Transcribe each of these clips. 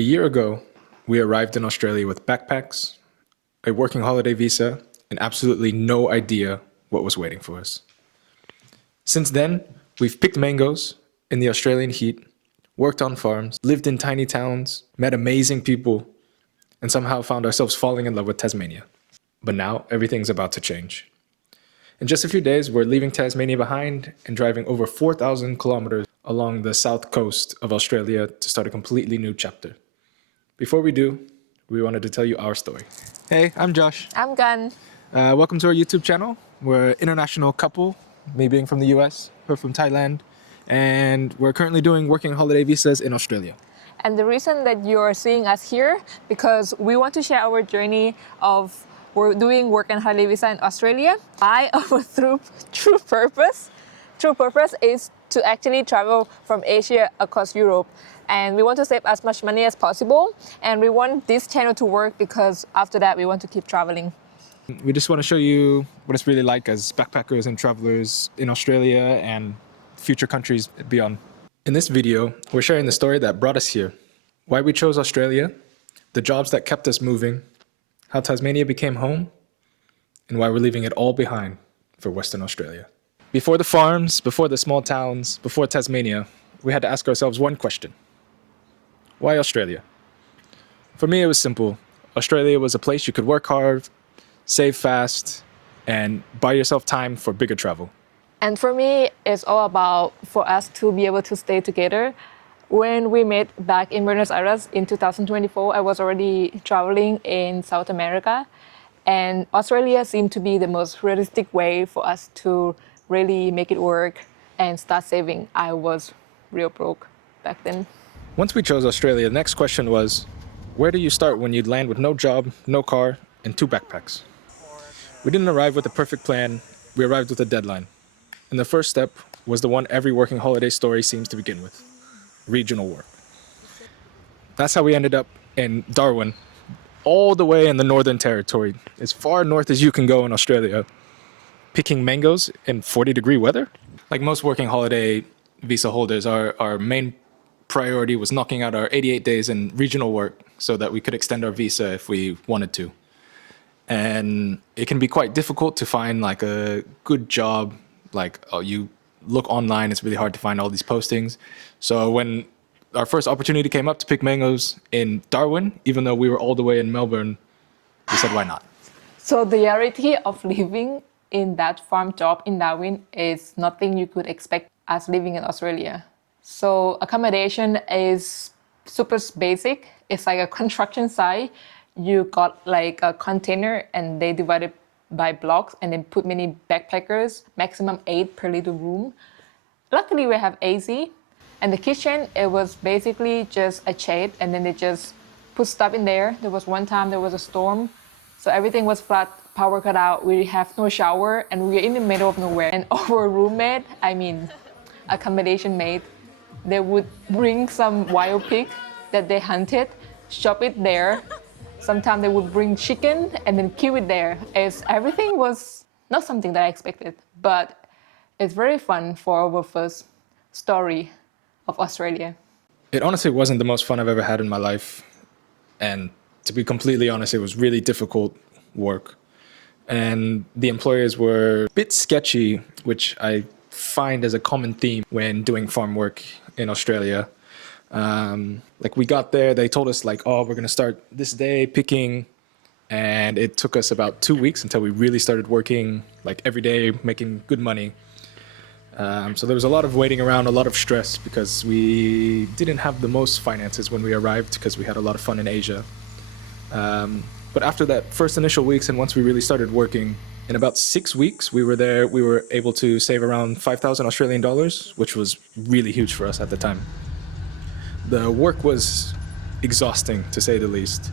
A year ago, we arrived in Australia with backpacks, a working holiday visa, and absolutely no idea what was waiting for us. Since then, we've picked mangoes in the Australian heat, worked on farms, lived in tiny towns, met amazing people, and somehow found ourselves falling in love with Tasmania. But now, everything's about to change. In just a few days, we're leaving Tasmania behind and driving over 4,000 kilometers along the south coast of Australia to start a completely new chapter. Before we do, we wanted to tell you our story. Hey, I'm Josh. I'm Gun. Welcome to our YouTube channel. We're an international couple, me being from the US, her from Thailand, and we're currently doing working holiday visas in Australia. And the reason that you're seeing us here, because we want to share our journey of we're doing work and holiday visa in Australia. Our true purpose is to actually travel from Asia across Europe. And we want to save as much money as possible. And we want this channel to work because after that, we want to keep traveling. We just want to show you what it's really like as backpackers and travelers in Australia and future countries beyond. In this video, we're sharing the story that brought us here, why we chose Australia, the jobs that kept us moving, how Tasmania became home, and why we're leaving it all behind for Western Australia. Before the farms, before the small towns, before Tasmania, we had to ask ourselves one question. Why Australia? For me, it was simple. Australia was a place you could work hard, save fast, and buy yourself time for bigger travel. And for me, it's all about for us to be able to stay together. When we met back in Buenos Aires in 2024, I was already traveling in South America. And Australia seemed to be the most realistic way for us to really make it work and start saving. I was real broke back then. Once we chose Australia, the next question was, where do you start when you'd land with no job, no car, and 2 backpacks? We didn't arrive with a perfect plan, we arrived with a deadline. And the first step was the one every working holiday story seems to begin with: regional work. That's how we ended up in Darwin, all the way in the Northern Territory, as far north as you can go in Australia, picking mangoes in 40-degree weather. Like most working holiday visa holders, our main priority was knocking out our 88 days in regional work so that we could extend our visa if we wanted to. And it can be quite difficult to find like a good job. Like you look online, it's really hard to find all these postings. So when our first opportunity came up to pick mangoes in Darwin, even though we were all the way in Melbourne, we said, why not? So the reality of living in that farm job in Darwin is nothing you could expect as living in Australia. So accommodation is super basic. It's like a construction site. You got like a container and they divide it by blocks and then put many backpackers, maximum 8 per little room. Luckily we have AC. And the kitchen, it was basically just a shade and then they just put stuff in there. There was one time there was a storm, so everything was flat, power cut out. We have no shower and we are in the middle of nowhere. And our roommate, accommodation mate, they would bring some wild pig that they hunted, shop it there. Sometimes they would bring chicken and then kill it there. Everything was not something that I expected, but it's very fun for our first story of Australia. It honestly wasn't the most fun I've ever had in my life. And to be completely honest, it was really difficult work. And the employers were a bit sketchy, which I find as a common theme when doing farm work in Australia. Like we got there, they told us like, oh, we're going to start this day picking. And it took us about 2 weeks until we really started working like every day, making good money. So there was a lot of waiting around, a lot of stress because we didn't have the most finances when we arrived because we had a lot of fun in Asia. But after that first initial weeks and once we really started working, in about 6 weeks we were able to save around 5,000 Australian dollars, which was really huge for us at the time. The work was exhausting, to say the least.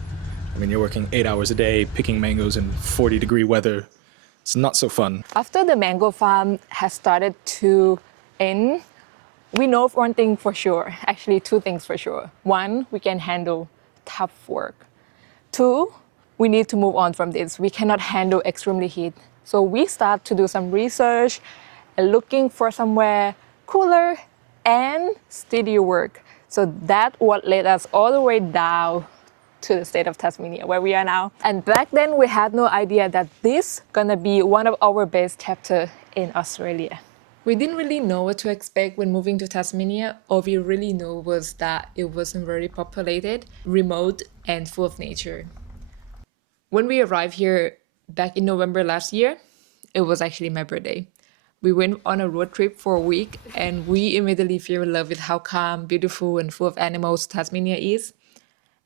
I mean, you're working 8 hours a day, picking mangoes in 40-degree weather. It's not so fun. After the mango farm has started to end, we know one thing for sure, actually 2 things for sure. 1, we can handle tough work. 2, we need to move on from this. We cannot handle extremely heat. So we start to do some research and looking for somewhere cooler and steadier work. So that what led us all the way down to the state of Tasmania, where we are now. And back then, we had no idea that this gonna be one of our best chapter in Australia. We didn't really know what to expect when moving to Tasmania. All we really know was that it wasn't very populated, remote, and full of nature. When we arrived here back in November last year, it was actually my birthday. We went on a road trip for a week and we immediately fell in love with how calm, beautiful, and full of animals Tasmania is.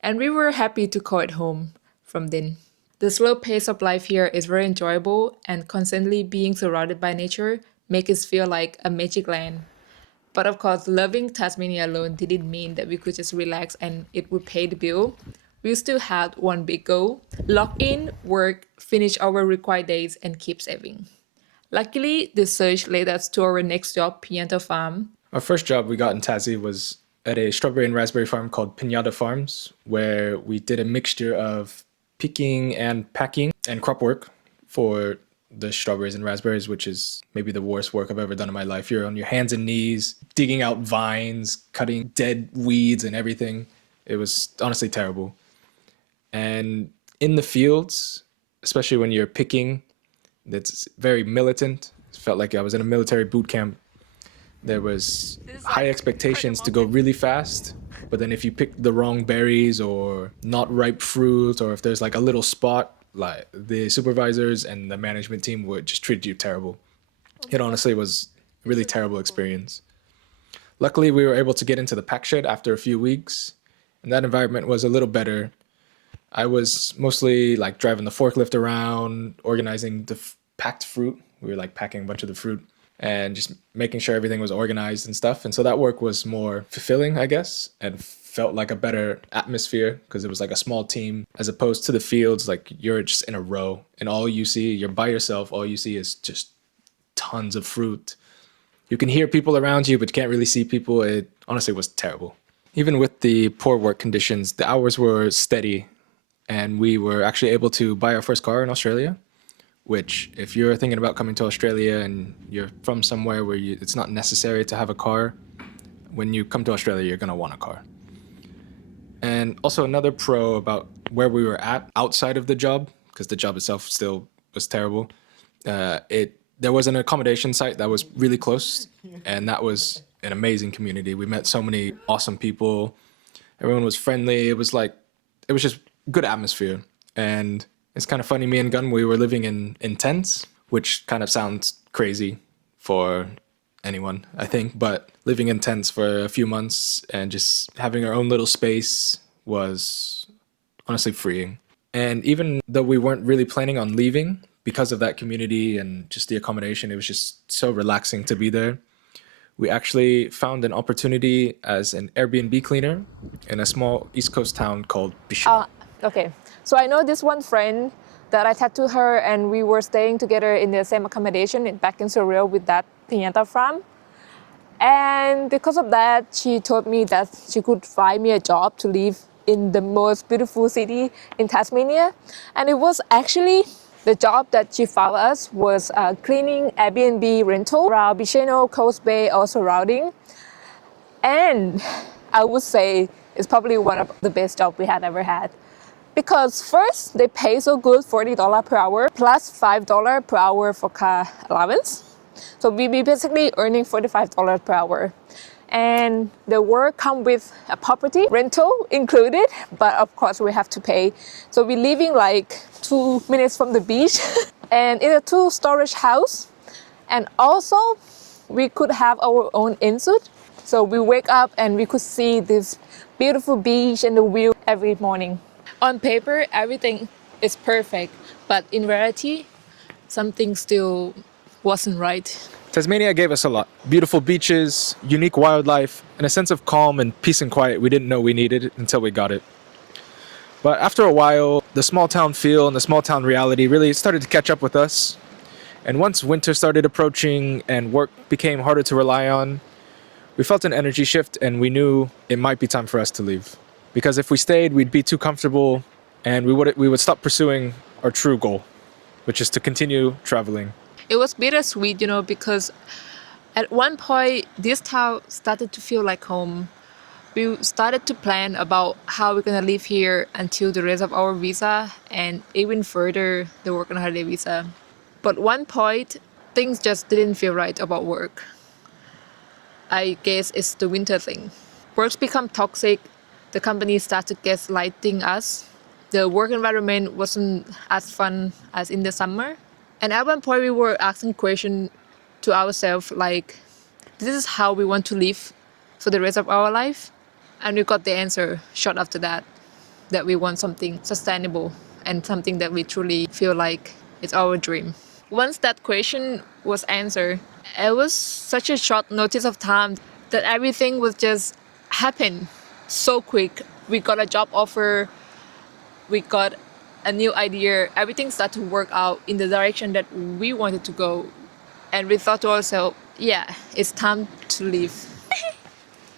And we were happy to call it home from then. The slow pace of life here is very enjoyable, and constantly being surrounded by nature makes us feel like a magic land. But of course, loving Tasmania alone didn't mean that we could just relax and it would pay the bill. We still had one big goal: log in, work, finish our required days, and keep saving. Luckily, the search led us to our next job, Pinata Farm. Our first job we got in Tassie was at a strawberry and raspberry farm called Pinata Farms, where we did a mixture of picking and packing and crop work for the strawberries and raspberries, which is maybe the worst work I've ever done in my life. You're on your hands and knees, digging out vines, cutting dead weeds and everything. It was honestly terrible. And in the fields, especially when you're picking, it's very militant. It felt like I was in a military boot camp. There was high expectations to go really fast, but then if you pick the wrong berries or not ripe fruit, or if there's like a little spot, like the supervisors and the management team would just treat you terrible. It honestly was a really terrible experience. Luckily, we were able to get into the pack shed after a few weeks, and that environment was a little better. I was mostly like driving the forklift around, organizing the packed fruit. We were like packing a bunch of the fruit and just making sure everything was organized and stuff. And so that work was more fulfilling, I guess, and felt like a better atmosphere because it was like a small team as opposed to the fields. Like you're just in a row and all you see, you're by yourself. All you see is just tons of fruit. You can hear people around you, but you can't really see people. It honestly was terrible. Even with the poor work conditions, the hours were steady and we were actually able to buy our first car in Australia, which if you're thinking about coming to Australia and you're from somewhere where it's not necessary to have a car, when you come to Australia, you're going to want a car. And also another pro about where we were at outside of the job, because the job itself still was terrible, there was an accommodation site that was really close, and that was an amazing community. We met so many awesome people. Everyone was friendly. It was just good atmosphere. And it's kind of funny, me and Gun, we were living in tents, which kind of sounds crazy for anyone, I think, but living in tents for a few months and just having our own little space was honestly freeing. And even though we weren't really planning on leaving, because of that community and just the accommodation, it was just so relaxing to be there. We actually found an opportunity as an Airbnb cleaner in a small East Coast town called Bishop. Okay, so I know this one friend that I tattooed her, and we were staying together in the same accommodation back in Surreal with that Pinata Farm. And because of that, she told me that she could find me a job to live in the most beautiful city in Tasmania. And it was actually the job that she found us was cleaning Airbnb rental around Bicheno, Coast Bay, or surrounding. And I would say it's probably one of the best jobs we had ever had. Because first, they pay so good, $40 per hour, plus $5 per hour for car allowance. So we be basically earning $45 per hour. And the work come with a property rental included, but of course we have to pay. So we're living like 2 minutes from the beach and in a 2-storage house. And also we could have our own insert. So we wake up and we could see this beautiful beach and the view every morning. On paper, everything is perfect, but in reality, something still wasn't right. Tasmania gave us a lot. Beautiful beaches, unique wildlife, and a sense of calm and peace and quiet we didn't know we needed until we got it. But after a while, the small town feel and the small town reality really started to catch up with us. And once winter started approaching and work became harder to rely on, we felt an energy shift and we knew it might be time for us to leave. Because if we stayed, we'd be too comfortable and we would stop pursuing our true goal, which is to continue traveling. It was bittersweet, because at one point this town started to feel like home. we started to plan about how we're gonna live here until the rest of our visa and even further the work and holiday visa. But one point, things just didn't feel right about work. I guess it's the winter thing. Works become toxic, the company started gaslighting us, the work environment wasn't as fun as in the summer. And at one point we were asking questions to ourselves like, this is how we want to live for the rest of our life? And we got the answer short after that, that we want something sustainable and something that we truly feel like it's our dream. Once that question was answered, it was such a short notice of time that everything would just happen so quick. We got a job offer, we got a new idea, everything started to work out in the direction that we wanted to go. And we thought to ourselves, yeah, it's time to leave.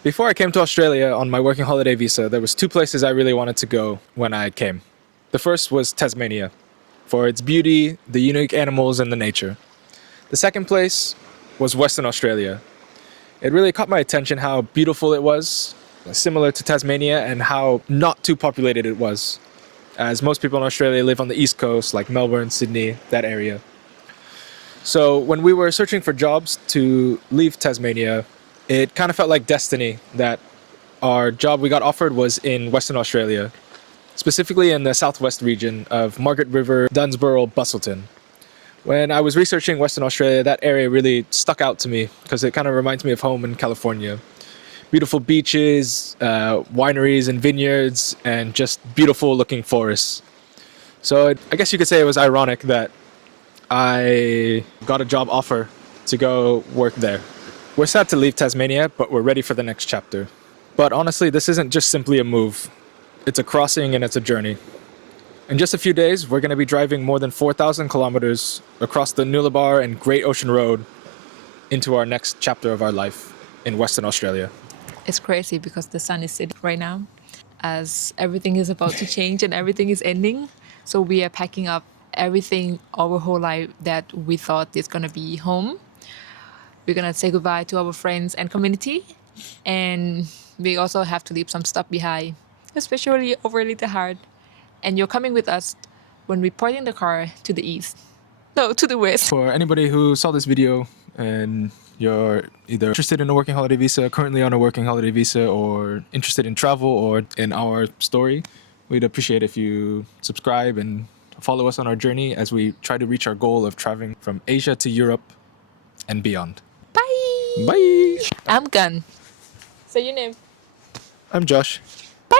Before I came to Australia on my working holiday visa, there was two places I really wanted to go when I came. The first was Tasmania, for its beauty, the unique animals, and the nature. The second place was Western Australia. It really caught my attention how beautiful it was, similar to Tasmania, and how not too populated it was, as most people in Australia live on the East Coast, like Melbourne, Sydney, that area. So when we were searching for jobs to leave Tasmania, it kind of felt like destiny that our job we got offered was in Western Australia, specifically in the southwest region of Margaret River, Dunsborough, Busselton. When I was researching Western Australia, that area really stuck out to me because it kind of reminds me of home in California. Beautiful beaches, wineries and vineyards, and just beautiful looking forests. So I guess you could say it was ironic that I got a job offer to go work there. We're sad to leave Tasmania, but we're ready for the next chapter. But honestly, this isn't just simply a move. It's a crossing and it's a journey. In just a few days, we're going to be driving more than 4,000 kilometers across the Nullarbor and Great Ocean Road into our next chapter of our life in Western Australia. It's crazy because the sun is setting right now as everything is about to change and everything is ending. So we are packing up everything our whole life that we thought is going to be home. We're going to say goodbye to our friends and community. And we also have to leave some stuff behind, especially over Little Heart. And you're coming with us when we're porting the car to the east. No, to the west. For anybody who saw this video and you're either interested in a working holiday visa, currently on a working holiday visa, or interested in travel or in our story, we'd appreciate if you subscribe and follow us on our journey as we try to reach our goal of traveling from Asia to Europe and beyond. Bye. Bye! I'm Gun. Say your name. I'm Josh. Bye.